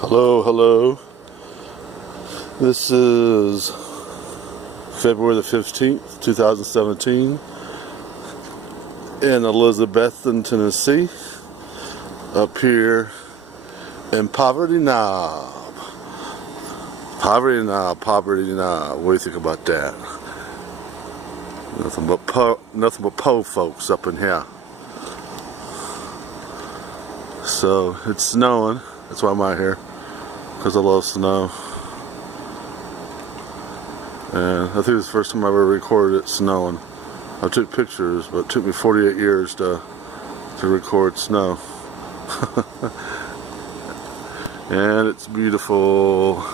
Hello, hello. This is February the 15th, 2017 in Elizabethton, Tennessee, up here in Poverty Knob. Poverty Knob, Poverty Knob. What do you think about that? Nothing but po folks up in here. So it's snowing. That's why I'm out here, because I love snow. And I think it's the first time I ever recorded it snowing. I took pictures, but it took me 48 years to record snow. And it's beautiful.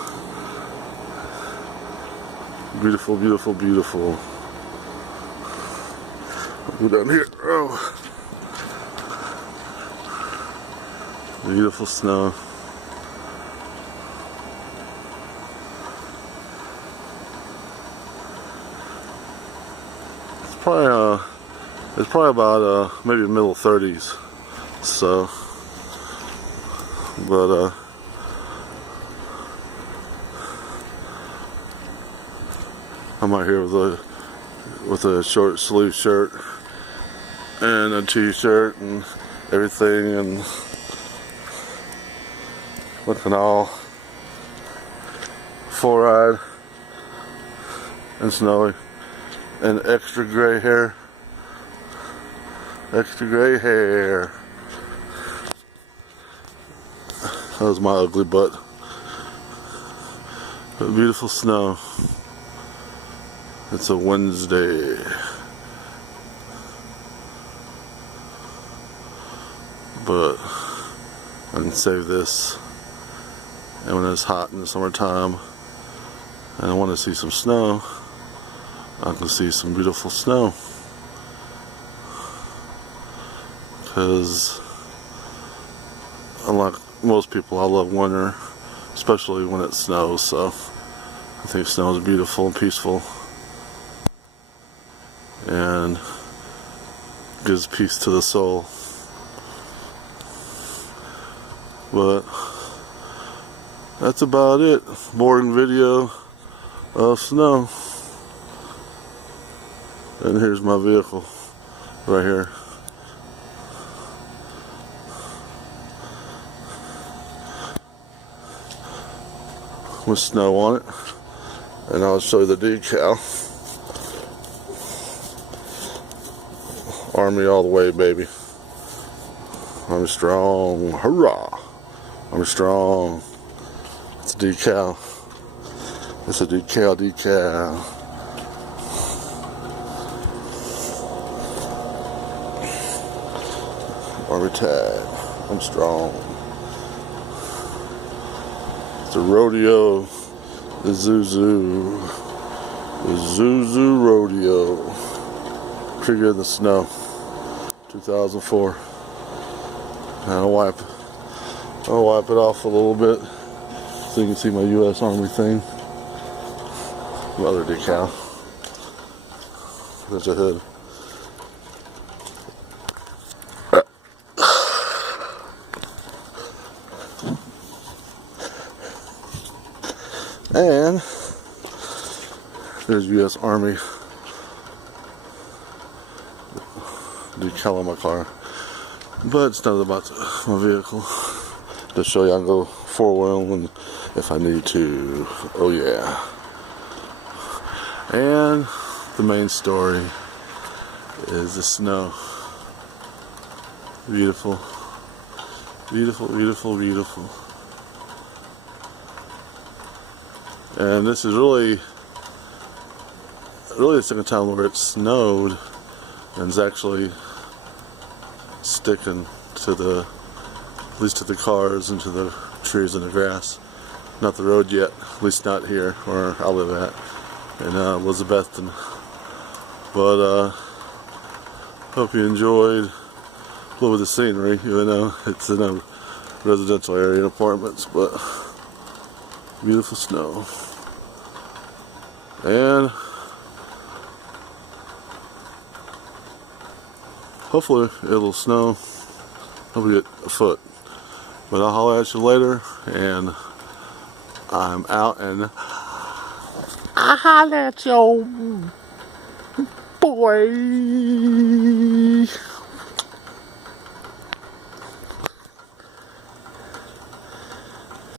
Beautiful, beautiful, beautiful. I'll go down here. Oh. Beautiful snow. It's probably about maybe middle 30s. So, but I'm out here with a short sleeve shirt and a t-shirt and everything, and looking all four-eyed and snowy. And extra gray hair. Extra gray hair. That was my ugly butt. But beautiful snow. It's a Wednesday. But I can save this. And when it's hot in the summertime and I want to see some snow, I can see some beautiful snow, because unlike most people, I love winter, especially when it snows. So I think snow is beautiful and peaceful and gives peace to the soul. But that's about it. Boring video of snow. And here's my vehicle right here. With snow on it. And I'll show you the decal. Army all the way, baby. I'm strong. Hurrah! I'm strong. It's a decal. It's a decal. Army tag. I'm strong. It's a rodeo. The Zuzu. The Zuzu rodeo. Trigger in the snow. 2004. And I'll wipe it off a little bit so you can see my U.S. Army thing. My other decal. There's a hood. And there's U.S. Army decal on my car. But it's not about my vehicle. To show you I can go four-wheeling if I need to. Oh yeah. And the main story is the snow. Beautiful. Beautiful, beautiful, beautiful. And this is really the second time where it snowed and it's actually sticking to at least to the cars and to the trees and the grass. Not the road yet, at least not here where I live at in Elizabethton. But hope you enjoyed a little bit of the scenery, even though it's in a residential area and apartments, but beautiful snow. And hopefully it'll snow. Hopefully get a foot. But I'll holler at you later, and I'm out, and I'll holler at you, boy.